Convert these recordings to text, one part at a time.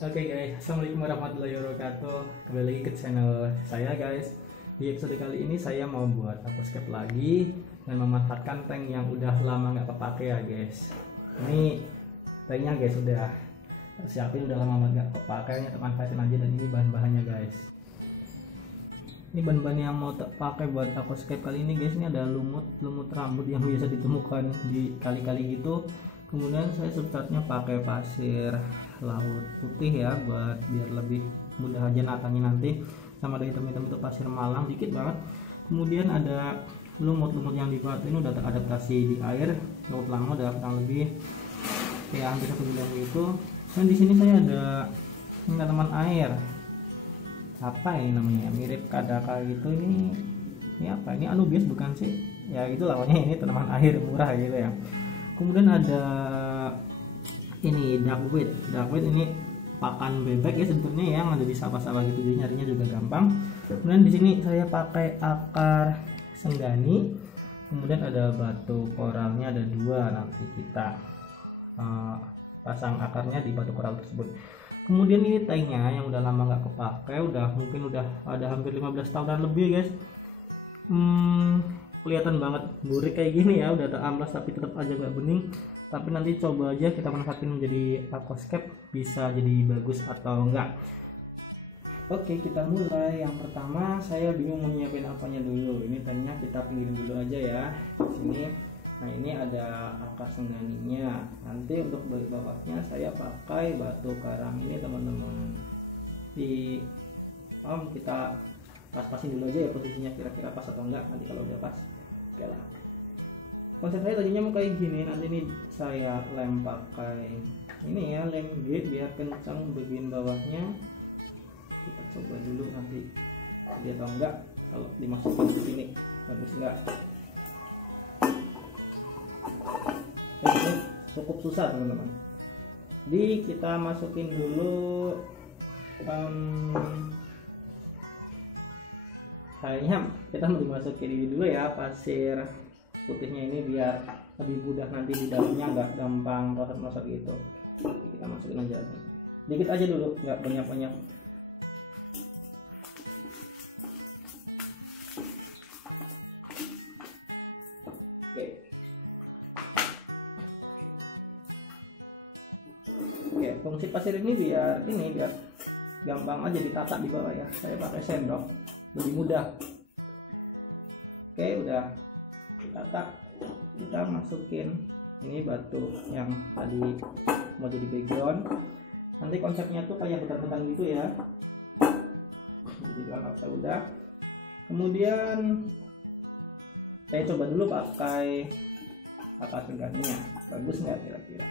Oke guys, assalamualaikum warahmatullahi wabarakatuh. Kembali lagi ke channel saya guys. Di episode kali ini saya mau buat aquascape lagi dan memanfaatkan tank yang udah lama nggak kepake ya guys. Ini tanknya guys udah siapin, udah lama nggak kepake, manfaatin aja. Dan ini bahan-bahannya guys. Ini bahan-bahan yang mau pakai buat aquascape kali ini guys. Ini ada lumut rambut yang biasa ditemukan di kali-kali gitu. Kemudian saya substratnya pakai pasir laut putih ya, buat biar lebih mudah aja natanya nanti. Sama ada hitam-hitam itu pasir malang dikit banget. Kemudian ada lumut yang dibuat ini udah teradaptasi di air cukup lama, udah kurang lebih ya hampir 1 bulan gitu. Dan di sini saya ada tanaman air, apa ini namanya, mirip kadaka gitu. Ini apa, ini anubias bukan sih ya, itu namanya. Ini tanaman air murah gitu ya. Kemudian ada ini duckweed ini pakan bebek ya sebenarnya, yang ada di sawah-sawah gitu, jadi nyarinya juga gampang. Kemudian di sini saya pakai akar senggani. Kemudian ada batu koralnya, ada 2, nanti kita pasang akarnya di batu koral tersebut. Kemudian ini tanknya yang udah lama nggak kepake, mungkin udah ada hampir 15 tahunan lebih guys. Kelihatan banget burik kayak gini ya, udah teramplas tapi tetap aja nggak bening. Tapi nanti coba aja kita manfaatin menjadi aquascape, bisa jadi bagus atau enggak. Oke, kita mulai. Yang pertama saya bingung mau nyiapin apanya dulu. Ini tanknya kita pinggirin dulu aja ya di sini. Nah, ini ada akar sengganinya. Nanti untuk bawahnya saya pakai batu karang ini teman-teman. Kita pas-pasin dulu aja ya posisinya, kira-kira pas atau enggak. Nanti kalau udah pas, oke lah. Konsep saya tadinya mau kayak gini, nanti ini saya lem pakai ini ya, lem G biar kencang bagian bawahnya. Kita coba dulu nanti dia atau enggak kalau dimasukin ke sini, bagus enggak. Ini cukup susah teman-teman. Jadi kita masukin dulu kayaknya kita mau dimasukin ini dulu ya, pasir putihnya ini biar lebih mudah nanti di dalamnya, nggak gampang merosot-merosot gitu. Kita masukin aja dikit aja dulu, nggak banyak-banyak. Oke, fungsi pasir ini biar gampang aja ditata di bawah ya. Saya pakai sendok lebih mudah. Oke, udah ditata. Kita masukin ini batu yang tadi mau jadi background. Nanti konsepnya tuh kayak bentar-bentar gitu ya. Jadi kalau udah, kemudian saya coba dulu pakai akar sengganinya. Bagus nggak kira-kira?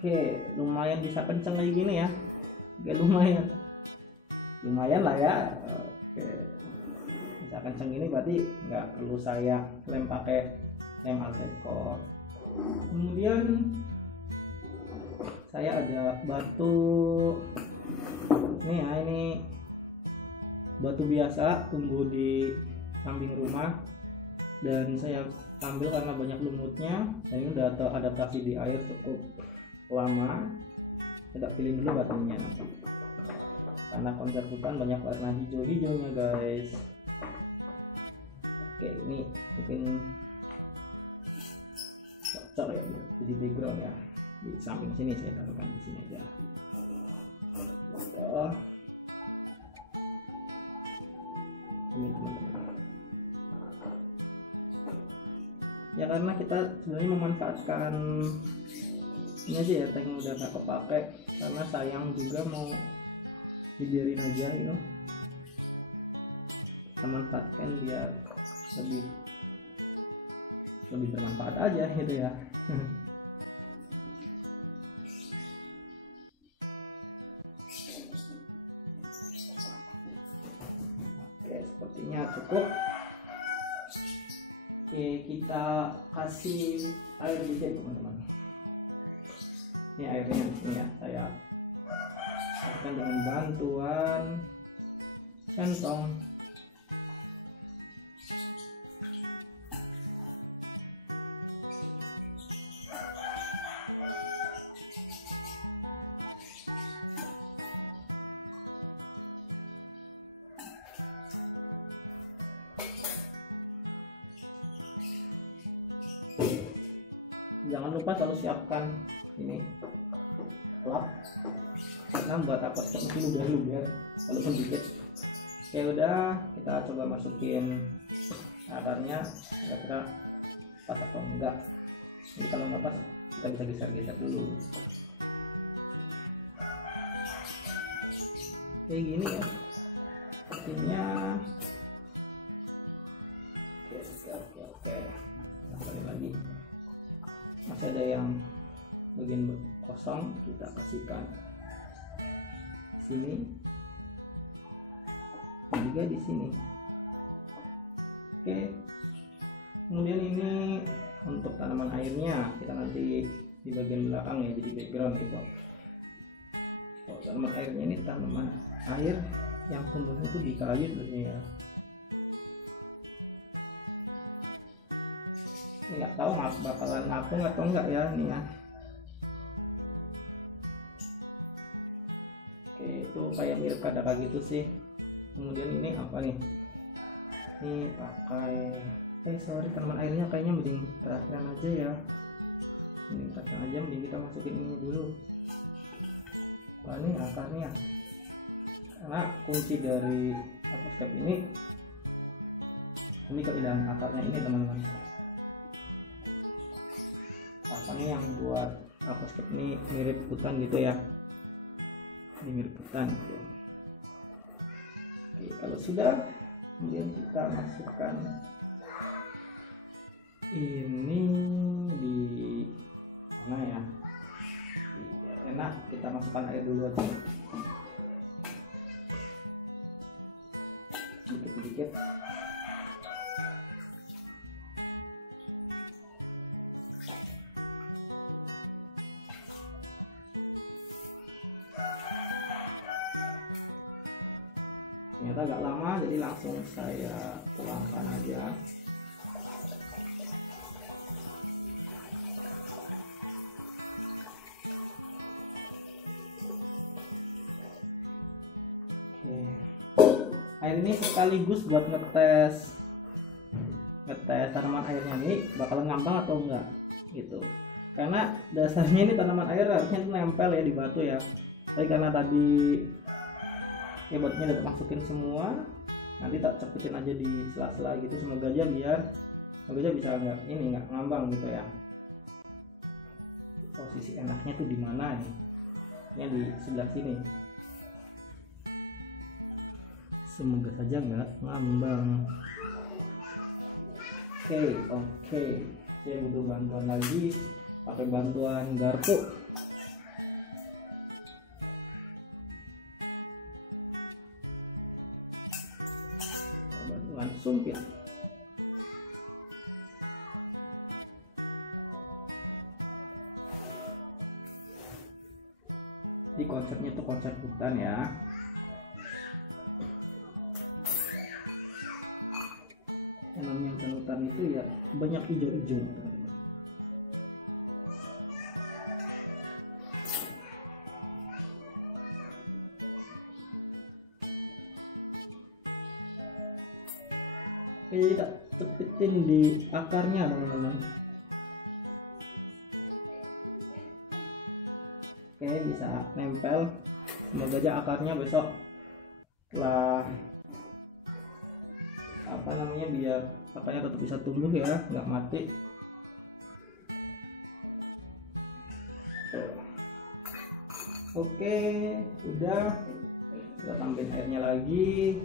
Oke, lumayan bisa kenceng kayak gini ya. Oke, lumayan lah ya. Oke, bisa kenceng gini berarti nggak perlu saya lem pakai lem alteco. Kemudian saya ada batu ini ya, ini batu biasa tumbuh di samping rumah dan saya ambil karena banyak lumutnya, dan ini udah teradaptasi di air cukup lama. Kita pilih dulu batunya nanti, karena konsep hutan banyak warna hijau-hijaunya guys. Oke, ini mungkin cocok ya jadi background ya. Di samping sini saya taruhkan, di sini aja. Ini teman-teman ya, karena kita sebenarnya memanfaatkan ini aja ya, tank udah gak kepake, karena sayang juga mau dibiarin aja itu. Kita manfaatkan biar lebih bermanfaat aja gitu ya. Oke, sepertinya cukup. Oke, kita kasih air dikit teman-teman. Ini airnya ini ya, saya akan dengan bantuan centong. jangan lupa selalu siapkan ini lap karena buat aquascape mesti luber-luber walaupun dikit. Oke, udah, kita coba masukin akarnya kira-kira pas atau enggak. Jadi kalau nggak pas kita bisa geser-geser dulu kayak gini ya sepertinya. Oke. Kembali lagi, masih ada yang bagian kosong, kita kasihkan sini dan juga di sini. Oke, kemudian ini untuk tanaman airnya kita nanti di bagian belakang ya, jadi background gitu. Tanaman airnya ini tanaman air yang tumbuhnya itu di kayu sebenarnya ya. Nggak tahu bakalan ngapung atau enggak ya nih ya. Oke, itu kayak mirip kadaka gitu sih. Kemudian ini apa nih? Ini pakai sorry, tanaman airnya kayaknya mending terakhiran aja ya. Ini terakhiran aja, mending kita masukin ini dulu. Wah, ini akarnya. Karena kunci dari aquascape ini keindahan akarnya ini teman-teman. Akarnya yang buat aquascape ini mirip hutan gitu ya. Ini mirip hutan gitu. Oke, kalau sudah, kemudian kita masukkan ini di mana ya? Biar enak, kita masukkan air dulu aja. Sedikit-sedikit. Ternyata agak lama, jadi langsung saya tuangkan aja. Oke. Air ini sekaligus buat ngetes tanaman airnya nih bakal ngambang atau enggak gitu. Karena dasarnya ini tanaman air harusnya nempel ya di batu ya. Tapi karena tadi ya batunya udah masukin semua, nanti tak cepetin aja di sela-sela gitu, semoga aja bisa nggak ngambang gitu ya. Posisi enaknya tuh di mana nih? Ini di sebelah sini. Semoga saja nggak ngambang. Oke. Saya butuh bantuan lagi, pakai bantuan garpu. Bantuan sumpit. Di konsepnya tuh konsep hutan ya. Yang namanya hutan itu ya banyak hijau-hijau. Kita cepetin di akarnya teman-teman. Oke, bisa nempel. Semoga aja akarnya besok lah biar akarnya tetap bisa tumbuh ya, nggak mati. Oke, udah, kita tambahin airnya lagi.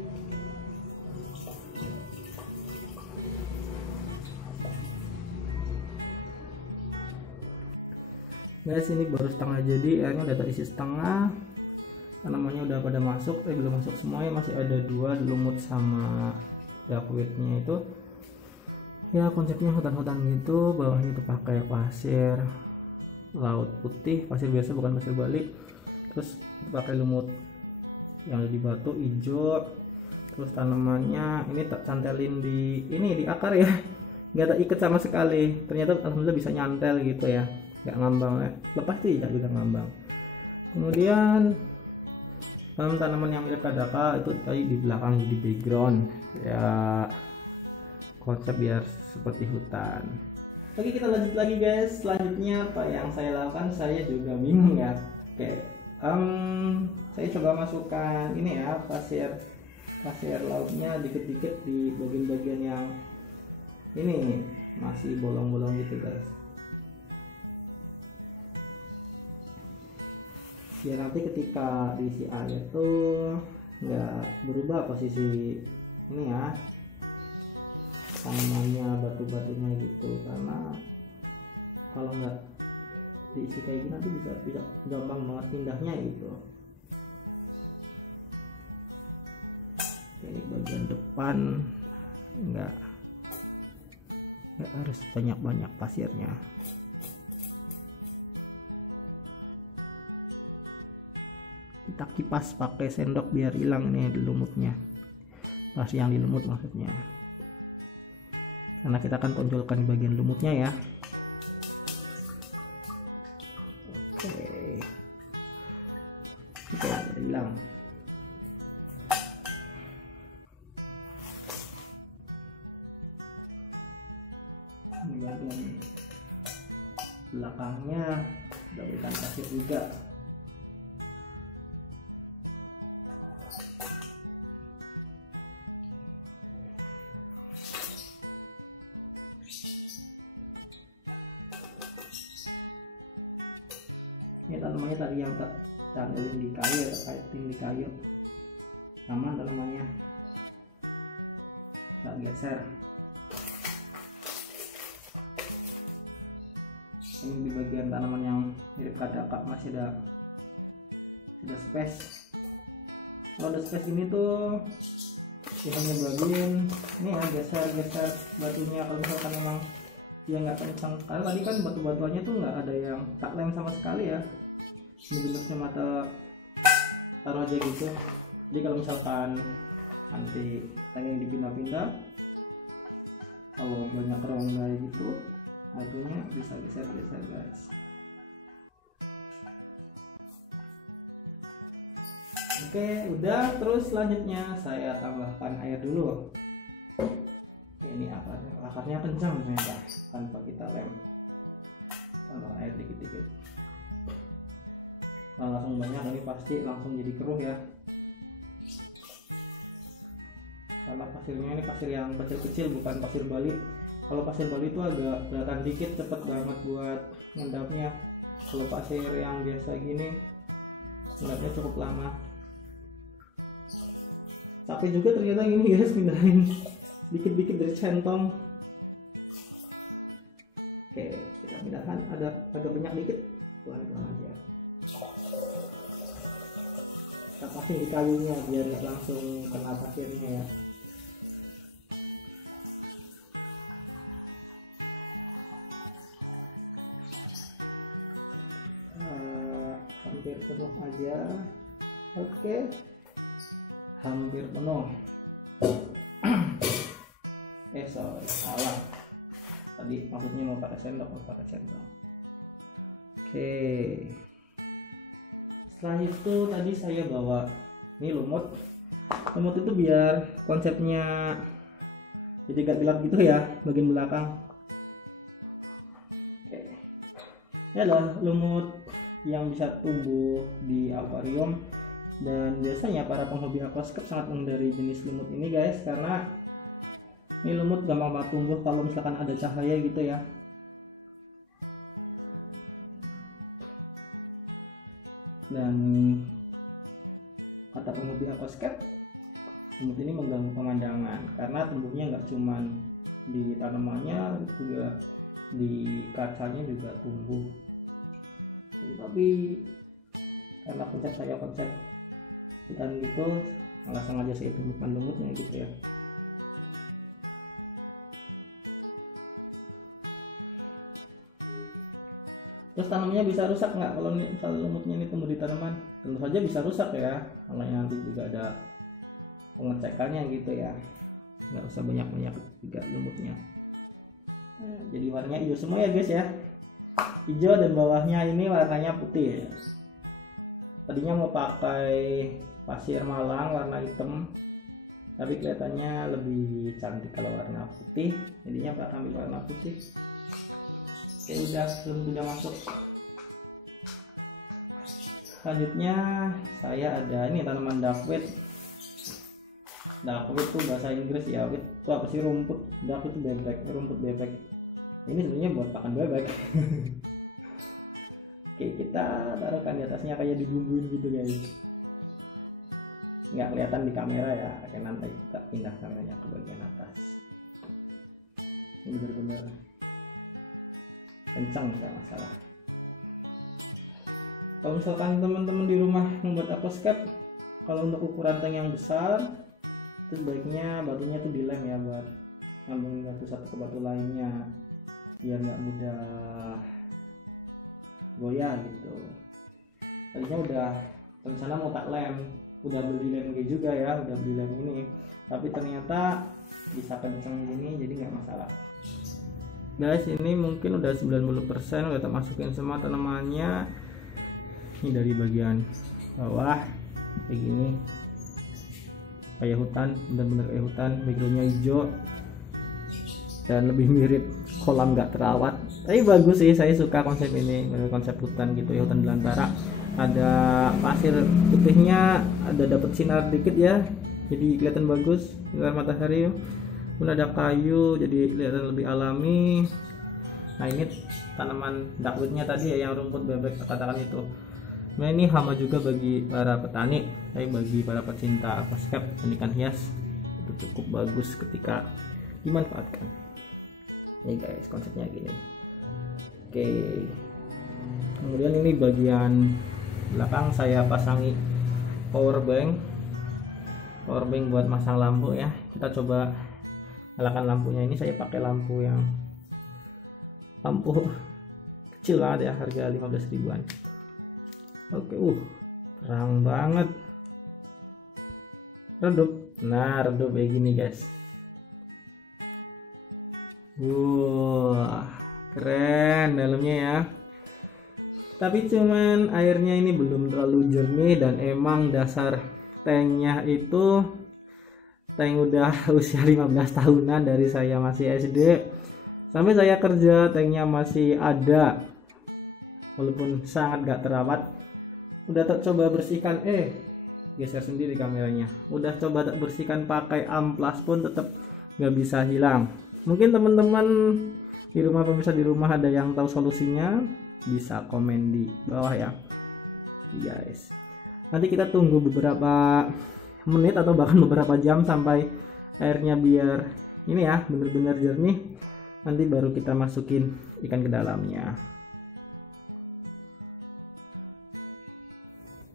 Guys, ini baru setengah jadi, airnya udah terisi setengah, tanamannya udah pada masuk, belum masuk semuanya, masih ada dua, lumut sama duckweednya itu. Ya konsepnya hutan-hutan gitu, bawahnya itu pakai pasir laut putih, pasir biasa bukan pasir Bali, terus pakai lumut yang di batu hijau. Terus tanamannya ini tak cantelin di akar ya, nggak ada ikat sama sekali. Ternyata alhamdulillah bisa nyantel gitu ya, nggak ngambang ya, lepas tidak juga ngambang. Kemudian tanaman yang mirip kadaka itu tadi di belakang di background ya, konsep biar seperti hutan. Oke, kita lanjut lagi guys. Selanjutnya apa yang saya lakukan, saya juga bingung ya. Oke, saya coba masukkan ini ya, pasir lautnya dikit-dikit di bagian-bagian yang ini masih bolong-bolong gitu guys, biar nanti ketika diisi air tuh nggak berubah posisi ini ya, tanamannya, batu-batunya gitu. Karena kalau nggak diisi kayak gini nanti bisa gampang banget pindahnya gitu. Ini bagian depan nggak harus banyak pasirnya. Kita kipas pakai sendok biar hilang nih lumutnya, pasir yang di lumut maksudnya, karena kita akan tonjolkan bagian lumutnya ya. Oke, udah hilang. Ini bagian belakangnya udah berikan pasir juga. Ini tanamannya tadi yang tandain di kayu ya, kaitin di kayu, aman tanamannya, nggak geser. Ini di bagian tanaman yang mirip kadakak masih ada space. Kalau ada space ini tuh kita nyobain ini ya, geser batunya kalau misalkan memang dia nggak kencang. Karena tadi kan batu-batuannya tuh nggak ada yang tak lem sama sekali ya, ini bentuknya mata taruh aja gitu. Jadi kalau misalkan nanti pengen dipindah-pindah, kalau banyak rongga gitu, batunya bisa geser guys. Oke, udah. Terus selanjutnya saya tambahkan air dulu. Ini akarnya kencang ternyata tanpa kita lem. Tambah air dikit-dikit. Kalau langsung banyak ini pasti langsung jadi keruh ya, karena pasirnya ini pasir yang kecil-kecil, bukan pasir Bali. Kalau pasir Bali itu agak kelihatan dikit, cepet banget buat ngendapnya. Kalau pasir yang biasa gini ngendapnya cukup lama. Tapi juga ternyata ini guys, pindahin dikit-dikit dari centong. Oke, kita pindahkan, ada agak banyak dikit, pelan-pelan aja. Kita pasang di kayunya biar nggak langsung kena pasirnya ya. Hampir penuh aja. Oke, hampir penuh. Sorry, salah. Tadi maksudnya mau pakai sendok, Oke. Setelah itu tadi saya bawa ini lumut itu biar konsepnya jadi gak gelap gitu ya bagian belakang. Oke, ini adalah lumut yang bisa tumbuh di akuarium, dan biasanya para penghobi aquascape sangat menghindari jenis lumut ini guys, karena ini lumut gampang banget tumbuh kalau misalkan ada cahaya gitu ya. Dan kata penghobi aquascape, lumut ini mengganggu pemandangan karena tumbuhnya nggak cuman di tanamannya, juga di kacanya juga tumbuh. Tapi karena konsep hutan gitu, nggak sengaja saya tumbuhkan lumutnya gitu ya. Terus tanamannya bisa rusak nggak kalau misalnya lumutnya ini tumbuh di tanaman? Tentu saja bisa rusak ya, makanya nanti juga ada pengecekannya gitu ya. Nggak usah banyak-banyak juga lumutnya. Jadi warnanya hijau semua ya guys ya, hijau, dan bawahnya ini warnanya putih ya. Tadinya mau pakai pasir malang warna hitam, tapi kelihatannya lebih cantik kalau warna putih, jadinya Pak ambil warna putih. Oke, udah masuk. Selanjutnya saya ada ini tanaman duckweed. Duckweed tuh bahasa Inggris ya, weed itu apa sih? Rumput. Duckweed itu bebek, rumput bebek. Ini sebenarnya buat pakan bebek. Oke, kita taruhkan di atasnya kayak dibumbuin gitu guys. Nggak kelihatan di kamera ya, akan nanti kita pindah kameranya ke bagian atas. Ini benar-benar kencang, nggak masalah. Kalau misalkan teman-teman di rumah membuat aquascape, kalau untuk ukuran tank yang besar, itu sebaiknya batunya tuh dilem ya, buat nyambungin batu satu ke batu lainnya, biar nggak mudah goyah gitu. Tadinya udah rencana mau tak lem, udah beli lem G juga ya, udah beli lem ini, tapi ternyata bisa kenceng gini, jadi nggak masalah. Guys, ini mungkin udah 90%, udah tak masukin semua tanamannya. Ini dari bagian bawah kayak gini, kayak hutan, bener-bener kayak hutan, backgroundnya hijau dan lebih mirip kolam nggak terawat. Tapi bagus sih, saya suka konsep ini, konsep hutan gitu ya, hutan belantara. Ada pasir putihnya, ada dapat sinar dikit ya, jadi kelihatan bagus sinar matahari. Kemudian ada kayu, jadi kelihatan lebih alami. Nah, ini tanaman duckweednya tadi ya, yang rumput bebek katakan itu. Nah, ini hama juga bagi para petani, tapi bagi para pecinta aquascape dan ikan hias itu cukup bagus ketika dimanfaatkan. Nih guys, konsepnya gini. Oke, kemudian ini bagian belakang saya pasangi power bank buat masang lampu ya. Kita coba nyalakan lampunya. Ini saya pakai lampu kecil banget ya, harga 15 ribuan. Oke, terang banget, redup. Nah, redup kayak gini guys. Keren dalamnya ya. Tapi cuman airnya ini belum terlalu jernih, dan emang dasar tanknya itu tank udah usia 15 tahunan, dari saya masih SD sampai saya kerja tanknya masih ada, walaupun sangat gak terawat. Udah tak coba bersihkan, geser sendiri kameranya. Udah coba tak bersihkan pakai amplas pun tetap nggak bisa hilang. Mungkin teman-teman di rumah, pemirsa di rumah, ada yang tahu solusinya, bisa komen di bawah ya guys. Nanti kita tunggu beberapa menit atau bahkan beberapa jam sampai airnya biar ini ya benar-benar jernih. Nanti baru kita masukin ikan ke dalamnya.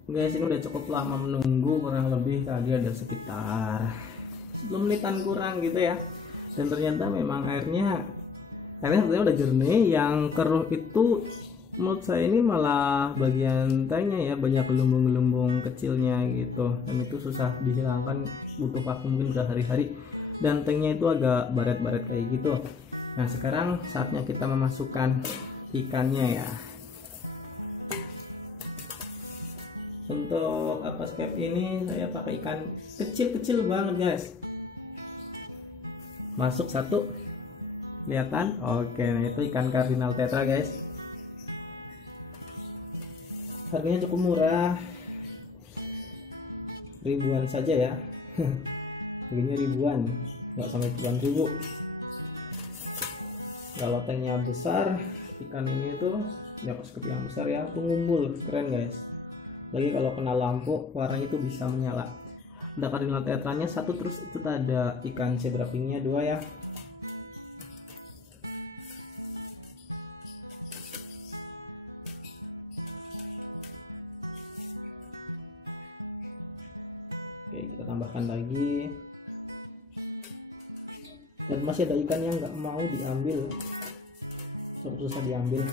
Guys, ini udah cukup lama menunggu, kurang lebih tadi ada sekitar 10 menitan kurang gitu ya. Dan ternyata memang airnya sebenarnya udah jernih. Yang keruh itu menurut saya ini malah bagian tanknya ya, banyak gelombang-gelombang kecilnya gitu, dan itu susah dihilangkan, butuh waktu mungkin berhari-hari, dan tanknya itu agak baret-baret kayak gitu. Nah, sekarang saatnya kita memasukkan ikannya ya. Untuk aquascape ini saya pakai ikan kecil-kecil banget guys. Masuk satu, kelihatan? Oke, nah itu ikan cardinal tetra guys. Harganya cukup murah, ribuan saja ya. Harganya ribuan, nggak sampai puluhan ribu. Kalau tanknya besar, ikan ini tuh ya aquascape yang besar ya, tuh ngumpul, keren guys. Lagi kalau kena lampu, warnanya itu bisa menyala. Ada cardinal tetranya satu, terus itu ada ikan zebra pinknya 2 ya. Oke, kita tambahkan lagi. Dan masih ada ikan yang nggak mau diambil, cukup susah diambil.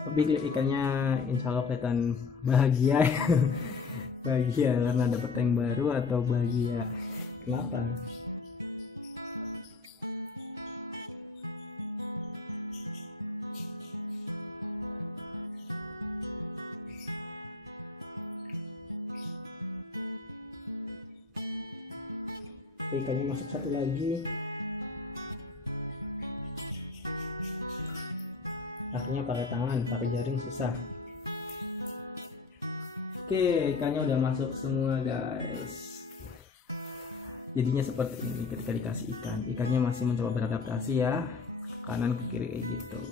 Tapi ikannya insya Allah kelihatan bahagia. Bahagia karena dapat tank baru, atau bahagia kenapa? ikannya masuk satu lagi. Akhirnya pakai tangan, pakai jaring susah. Oke, ikannya udah masuk semua guys. Jadinya seperti ini ketika dikasih ikan. Ikannya masih mencoba beradaptasi ya, ke kanan ke kiri kayak gitu.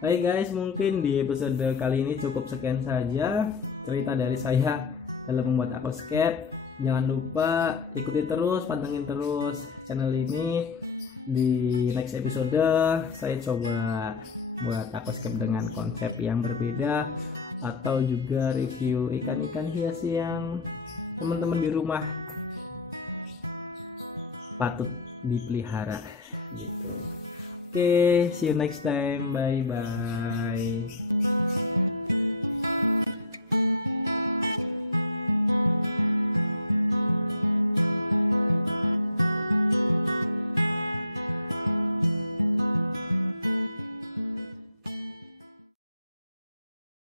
Baik guys, mungkin di episode kali ini cukup sekian saja cerita dari saya dalam membuat aquascape. Jangan lupa ikuti terus, pantengin terus channel ini. Di next episode saya coba buat aquascape dengan konsep yang berbeda, atau juga review ikan-ikan hias yang teman-teman di rumah patut dipelihara gitu. Oke, see you next time. Bye bye.